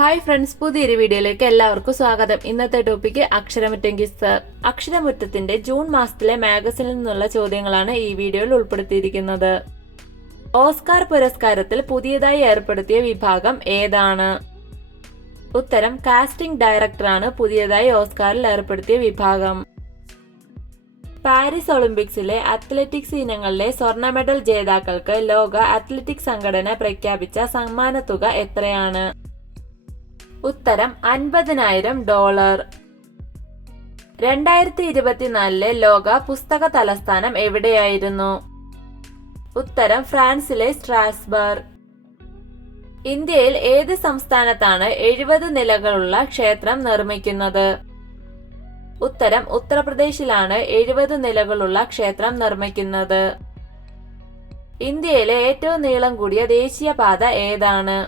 Hi friends, പുതിയൊരു വീഡിയോയിലേക്ക് എല്ലാവർക്കും സ്വാഗതം. ഇന്നത്തെ ടോപ്പിക്ക് അക്ഷരമുറ്റെങ്കിസ്. അക്ഷരമുറ്റത്തിന്റെ ജൂൺ മാസത്തിലെ മാഗസിനിൽ നിന്നുള്ള ചോദ്യങ്ങളാണ് ഈ വീഡിയോയിൽ ഉൾപ്പെടുത്തിയിരിക്കുന്നത്. ഓസ്കാർ പുരസ്കാരത്തിൽ പുതിയതായി ഏർപ്പെടുത്തിയ വിഭാഗം ഏതാണ്? ഉത്തരം കാസ്റ്റിംഗ് ഡയറക്ടറാണ് പുതിയതായി ഓസ്കാറിൽ ഏർപ്പെടുത്തിയ വിഭാഗം. പാരീസ് ഒളിമ്പിക്സിലെ അത്ലറ്റിക്സ് ഇനങ്ങളിലെ സ്വർണ്ണ മെഡൽ ജേതാക്കൾക്ക് ലോക അത്ലറ്റിക് സംഘടന പ്രഖ്യാപിച്ച സമ്മാനത്തുക എത്രയാണ്? ഉത്തരം $50,000. 2024 ലോക പുസ്തക തലസ്ഥാനം എവിടെയായിരുന്നു? ഉത്തരം ഫ്രാൻസിലെ സ്ട്രാസ്ബർഗ്. ഇന്ത്യയിൽ ഏത് സംസ്ഥാനത്താണ് 70 നിലകളുള്ള ക്ഷേത്രം നിർമ്മിക്കുന്നത്? ഉത്തരം ഉത്തർപ്രദേശിലാണ് 70 നിലകളുള്ള ക്ഷേത്രം നിർമ്മിക്കുന്നത്. ഇന്ത്യയിലെ ഏറ്റവും നീളം കൂടിയ ദേശീയപാത ഏതാണ്?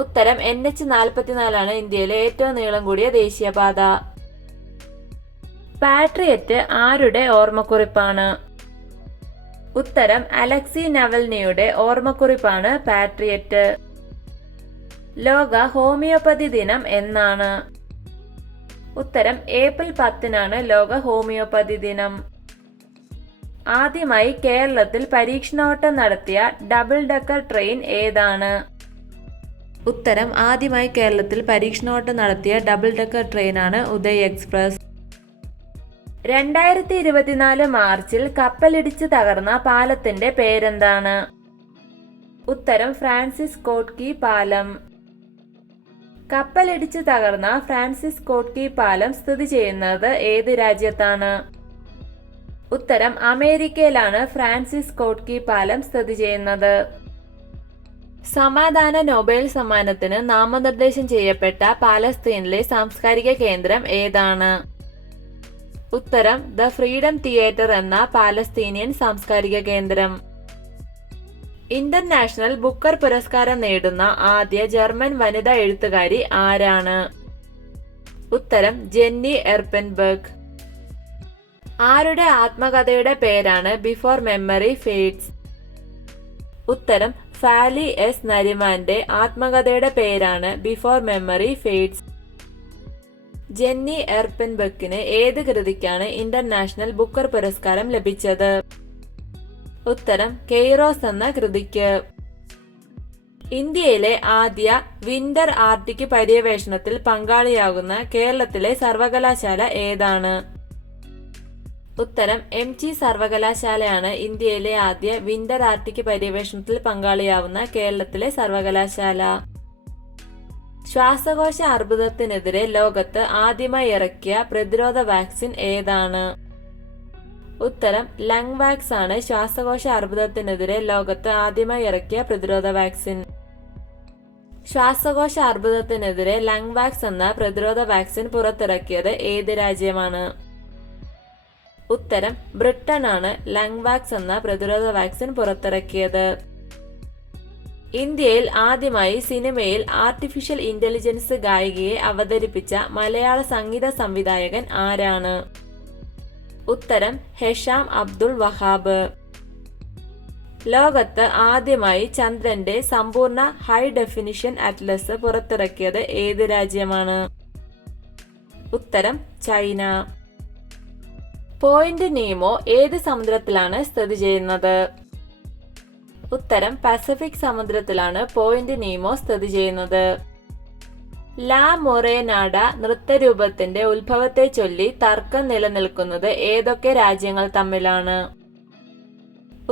ഉത്തരം NH-44 ഇന്ത്യയിലെ ഏറ്റവും നീളം കൂടിയ ദേശീയപാത. പാട്രിയറ്റ് ആരുടെ ഓർമ്മക്കുറിപ്പാണ്? ഉത്തരം അലക്സി നവൽനിയുടെ ഓർമ്മക്കുറിപ്പാണ് പാട്രിയറ്റ്. ലോക ഹോമിയോപ്പതി ദിനം എന്നാണ്? ഉത്തരം ഏപ്രിൽ 10 ലോക ഹോമിയോപ്പതി ദിനം. ആദ്യമായി കേരളത്തിൽ പരീക്ഷണോട്ടം നടത്തിയ ഡബിൾ ഡെക്കർ ട്രെയിൻ ഏതാണ്? ഉത്തരം ആദ്യമായി കേരളത്തിൽ പരീക്ഷണോട്ടം നടത്തിയ ഡബിൾ ഡെക്കർ ട്രെയിനാണ് ഉദയ് എക്സ്പ്രസ്. 2024 മാർച്ചിൽ കപ്പലിടിച്ച് തകർന്ന പാലത്തിന്റെ പേരെന്താണ്? ഉത്തരം ഫ്രാൻസിസ് സ്കോട്ട് കീ പാലം. കപ്പലിടിച്ച് തകർന്ന ഫ്രാൻസിസ് സ്കോട്ട് കീ പാലം സ്ഥിതി ചെയ്യുന്നത് ഏത് രാജ്യത്താണ്? ഉത്തരം അമേരിക്കയിലാണ് ഫ്രാൻസിസ് സ്കോട്ട് കീ പാലം സ്ഥിതി ചെയ്യുന്നത്. സമാധാന നൊബേൽ സമ്മാനത്തിന് നാമനിർദ്ദേശം ചെയ്യപ്പെട്ട പാലസ്തീനിലെ സാംസ്കാരിക കേന്ദ്രം ഏതാണ്? ഉത്തരം ദ ഫ്രീഡം തിയേറ്റർ എന്ന പാലസ്തീനിയൻ സാംസ്കാരിക കേന്ദ്രം. ഇന്റർനാഷണൽ ബുക്കർ പുരസ്കാരം നേടുന്ന ആദ്യ ജർമ്മൻ വനിതാ എഴുത്തുകാരി ആരാണ്? ഉത്തരം ജെന്നി എർപെൻബർഗ്. ആരുടെ ആത്മകഥയുടെ പേരാണ് ബിഫോർ മെമ്മറി ഫെയ്ഡ്സ്? ഉത്തരം ഫാലി എസ് നരിമാന്റെ ആത്മകഥയുടെ പേരാണ് ബിഫോർ മെമ്മറി ഫെയ്ഡ്സ്. ജെന്നി എർപെൻബർഗിന് ഏത് കൃതിക്കാണ് ഇന്റർനാഷണൽ ബുക്കർ പുരസ്കാരം ലഭിച്ചത്? ഉത്തരം കെയ്റോസ് എന്ന കൃതിക്ക്. ഇന്ത്യയിലെ ആദ്യ വിന്റർ ആർട്ടിക് പര്യവേഷണത്തിൽ പങ്കാളിയാകുന്ന കേരളത്തിലെ സർവകലാശാല ഏതാണ്? ഉത്തരം MG സർവകലാശാലയാണ് ഇന്ത്യയിലെ ആദ്യ വിന്റർ ആർട്ടിക് പര്യവേഷണത്തിൽ പങ്കാളിയാവുന്ന കേരളത്തിലെ സർവകലാശാല. ശ്വാസകോശ അർബുദത്തിനെതിരെ ലോകത്ത് ആദ്യമായി ഇറക്കിയ പ്രതിരോധ വാക്സിൻ ഏതാണ്? ഉത്തരം ലങ് വാക്സ് ആണ് ശ്വാസകോശ അർബുദത്തിനെതിരെ ലോകത്ത് ആദ്യമായി ഇറക്കിയ പ്രതിരോധ വാക്സിൻ. ശ്വാസകോശ അർബുദത്തിനെതിരെ ലങ് വാക്സ് എന്ന പ്രതിരോധ വാക്സിൻ പുറത്തിറക്കിയത് ഏത് രാജ്യമാണ്? ഉത്തരം ബ്രിട്ടൻ ആണ് ലങ് വാക്സ് എന്ന പ്രതിരോധ വാക്സിൻ പുറത്തിറക്കിയത്. ഇന്ത്യയിൽ ആദ്യമായി സിനിമയിൽ ആർട്ടിഫിഷ്യൽ ഇന്റലിജൻസ് ഗായികയെ അവതരിപ്പിച്ച മലയാള സംഗീത സംവിധായകൻ ആരാണ്? ഉത്തരം ഹെഷാം അബ്ദുൾ വഹാബ്. ലോകത്ത് ആദ്യമായി ചന്ദ്രന്റെ സമ്പൂർണ്ണ ഹൈ ഡെഫിനിഷൻ അറ്റ്ലസ് പുറത്തിറക്കിയത് ഏത് രാജ്യമാണ്? ഉത്തരം ചൈന. പോയിന്റ് നീമോ ഏത് സമുദ്രത്തിലാണ് സ്ഥിതി ചെയ്യുന്നത്? ഉത്തരം പസഫിക് സമുദ്രത്തിലാണ് പോയിന്റ് നീമോ സ്ഥിതി ചെയ്യുന്നത്. ലാ മൊറേനാഡ നൃത്തരൂപത്തിന്റെ ഉത്ഭവത്തെ ചൊല്ലി തർക്കം നിലനിൽക്കുന്നത് ഏതൊക്കെ രാജ്യങ്ങൾ തമ്മിലാണ്?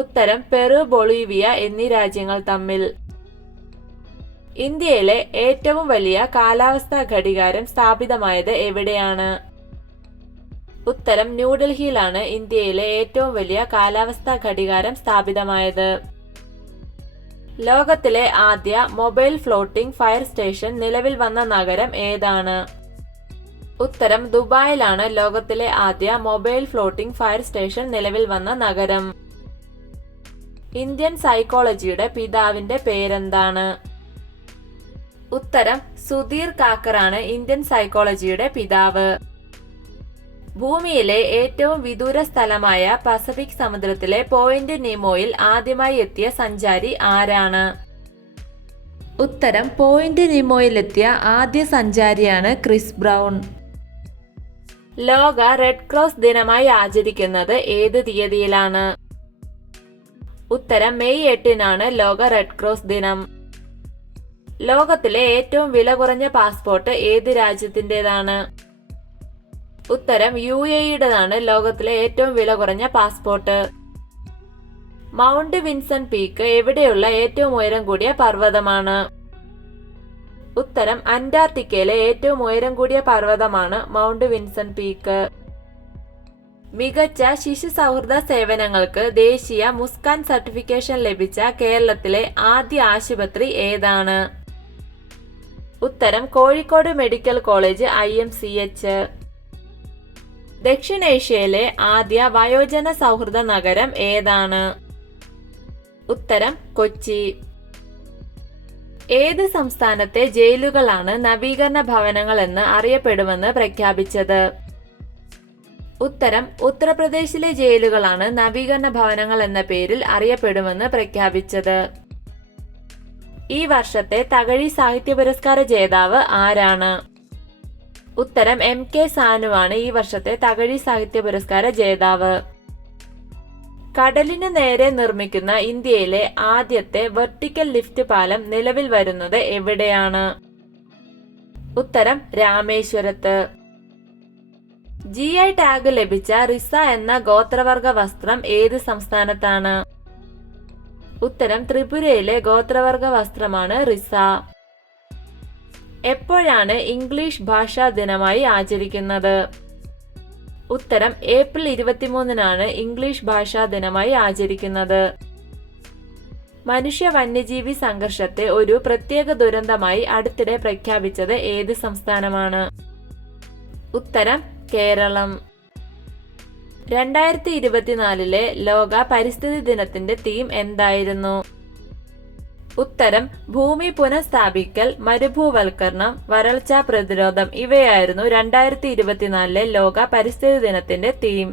ഉത്തരം പെറു, ബൊളീവിയ എന്നീ രാജ്യങ്ങൾ തമ്മിൽ. ഇന്ത്യയിലെ ഏറ്റവും വലിയ കാലാവസ്ഥാ ഘടികാരം സ്ഥാപിതമായത് എവിടെയാണ്? ഉത്തരം ന്യൂഡൽഹിയിലാണ് ഇന്ത്യയിലെ ഏറ്റവും വലിയ കാലാവസ്ഥാ ഘടികാരം സ്ഥാപിതമായത്. ലോകത്തിലെ ആദ്യ മൊബൈൽ ഫ്ലോട്ടിംഗ് ഫയർ സ്റ്റേഷൻ നിലവിൽ വന്ന നഗരം ഏതാണ്? ഉത്തരം ദുബായിലാണ് ലോകത്തിലെ ആദ്യ മൊബൈൽ ഫ്ലോട്ടിംഗ് ഫയർ സ്റ്റേഷൻ നിലവിൽ വന്ന നഗരം. ഇന്ത്യൻ സൈക്കോളജിയുടെ പിതാവിന്റെ പേരെന്താണ്? ഉത്തരം സുധീർ കാക്കറാണ് ഇന്ത്യൻ സൈക്കോളജിയുടെ പിതാവ്. ഭൂമിയിലെ ഏറ്റവും വിദൂര സ്ഥലമായ പസഫിക് സമുദ്രത്തിലെ പോയിന്റ് നീമോയിൽ ആദ്യമായി എത്തിയ സഞ്ചാരി ആരാണ്? ഉത്തരം പോയിന്റ് നിമോയിലെത്തിയ ആദ്യ സഞ്ചാരിയാണ് ക്രിസ് ബ്രൗൺ. ലോക റെഡ് ക്രോസ് ദിനമായി ആചരിക്കുന്നത് ഏത് തീയതിയിലാണ്? ഉത്തരം മെയ് 8-നാണ് ലോക റെഡ് ക്രോസ് ദിനം. ലോകത്തിലെ ഏറ്റവും വില കുറഞ്ഞ പാസ്പോർട്ട് ഏത് രാജ്യത്തിൻ്റെതാണ്? ഉത്തരം UAEയുടേതാണ് ലോകത്തിലെ ഏറ്റവും വില കുറഞ്ഞ പാസ്പോർട്ട്. മൗണ്ട് വിൻസൺ പീക്ക് എവിടെയുള്ള ഏറ്റവും ഉയരം കൂടിയ പർവ്വതമാണ്? ഉത്തരം അന്റാർട്ടിക്കയിലെ ഏറ്റവും ഉയരം കൂടിയ പർവ്വതമാണ് മൗണ്ട് വിൻസൺ പീക്ക്. മികച്ച ശിശു സൗഹൃദ സേവനങ്ങൾക്ക് ദേശീയ മുസ്കാൻ സർട്ടിഫിക്കേഷൻ ലഭിച്ച കേരളത്തിലെ ആദ്യ ആശുപത്രി ഏതാണ്? ഉത്തരം കോഴിക്കോട് മെഡിക്കൽ കോളേജ് IMCH. ദക്ഷിണേഷ്യയിലെ ആദ്യ വയോജന സൗഹൃദ നഗരം ഏതാണ്? ഉത്തരം കൊച്ചി. ഏത് സംസ്ഥാനത്തെ ജയിലുകളാണ് നവീകരണ ഭവനങ്ങൾ എന്ന് അറിയപ്പെടുമെന്ന് പ്രഖ്യാപിച്ചത്? ഉത്തരം ഉത്തർപ്രദേശിലെ ജയിലുകളാണ് നവീകരണ ഭവനങ്ങൾ എന്ന പേരിൽ അറിയപ്പെടുമെന്ന് പ്രഖ്യാപിച്ചത്. ഈ വർഷത്തെ തകഴി സാഹിത്യ പുരസ്കാര ജേതാവ് ആരാണ്? ഉത്തരം MK സാനുവാണ് ഈ വർഷത്തെ തകഴി സാഹിത്യ പുരസ്കാര ജേതാവ്. കടലിന് നേരെ നിർമ്മിക്കുന്ന ഇന്ത്യയിലെ ആദ്യത്തെ വെർട്ടിക്കൽ ലിഫ്റ്റ് പാലം നിലവിൽ വരുന്നത് എവിടെയാണ്? ഉത്തരം രാമേശ്വരത്ത്. GI ടാഗ് ലഭിച്ച റിസ എന്ന ഗോത്രവർഗ വസ്ത്രം ഏത് സംസ്ഥാനത്താണ്? ഉത്തരം ത്രിപുരയിലെ ഗോത്രവർഗ വസ്ത്രമാണ് റിസ. എപ്പോഴാണ് ഇംഗ്ലീഷ് ഭാഷാ ദിനമായി ആചരിക്കുന്നത്? ഉത്തരം ഏപ്രിൽ 23-നാണ് ഇംഗ്ലീഷ് ഭാഷാ ദിനമായി ആചരിക്കുന്നത്. മനുഷ്യ വന്യജീവി സംഘർഷത്തെ ഒരു പ്രത്യേക ദുരന്തമായി അടുത്തിടെ പ്രഖ്യാപിച്ചത് ഏത് സംസ്ഥാനമാണ്? ഉത്തരം കേരളം. 2024-ലെ ലോക പരിസ്ഥിതി ദിനത്തിന്റെ തീം എന്തായിരുന്നു? ഉത്തരം ഭൂമി പുനഃസ്ഥാപിക്കൽ, മരുഭൂവൽക്കരണം, വരൾച്ച പ്രതിരോധം ഇവയായിരുന്നു 2024-ലെ ലോക പരിസ്ഥിതി ദിനത്തിന്റെ തീം.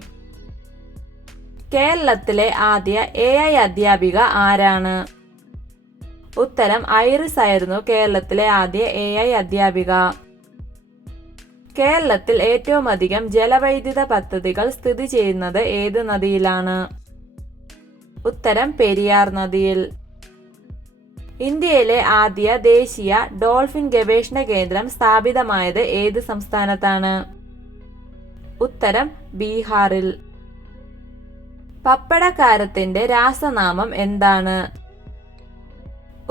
കേരളത്തിലെ ആദ്യ AI അധ്യാപിക ആരാണ്? ഉത്തരം ഐറിസ് ആയിരുന്നു കേരളത്തിലെ ആദ്യ AI അധ്യാപിക. കേരളത്തിൽ ഏറ്റവും അധികം ജലവൈദ്യുത പദ്ധതികൾ സ്ഥിതി ചെയ്യുന്നത് ഏത് നദിയിലാണ്? ഉത്തരം പെരിയാർ നദിയിൽ. ഇന്ത്യയിലെ ആദ്യ ദേശീയ ഡോൾഫിൻ ഗവേഷണ കേന്ദ്രം സ്ഥാപിതമായത് ഏത് സംസ്ഥാനത്താണ്? ഉത്തരം ബീഹാറിൽ. പപ്പടക്കാരത്തിന്റെ രാസനാമം എന്താണ്?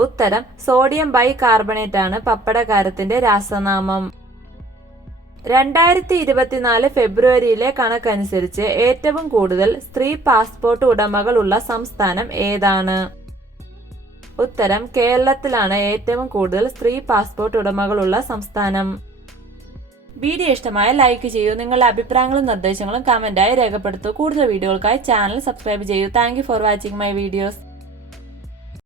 ഉത്തരം സോഡിയം ബൈകാർബണേറ്റ് ആണ് പപ്പടക്കാരത്തിന്റെ രാസനാമം. 2024 ഫെബ്രുവരിയിലെ കണക്കനുസരിച്ച് ഏറ്റവും കൂടുതൽ സ്ത്രീ പാസ്പോർട്ട് ഉടമകൾ ഉള്ള സംസ്ഥാനം ഏതാണ്? ഉത്തരം കേരളത്തിലാണ് ഏറ്റവും കൂടുതൽ സ്ത്രീ പാസ്പോർട്ട് ഉടമകളുള്ള സംസ്ഥാനം. വീഡിയോ ഇഷ്ടമായ ലൈക്ക് ചെയ്യൂ. നിങ്ങളുടെ അഭിപ്രായങ്ങളും നിർദ്ദേശങ്ങളും കമന്റായി രേഖപ്പെടുത്തൂ. കൂടുതൽ വീഡിയോകൾക്കായി ചാനൽ സബ്സ്ക്രൈബ് ചെയ്യൂ. Thank you for watching my videos.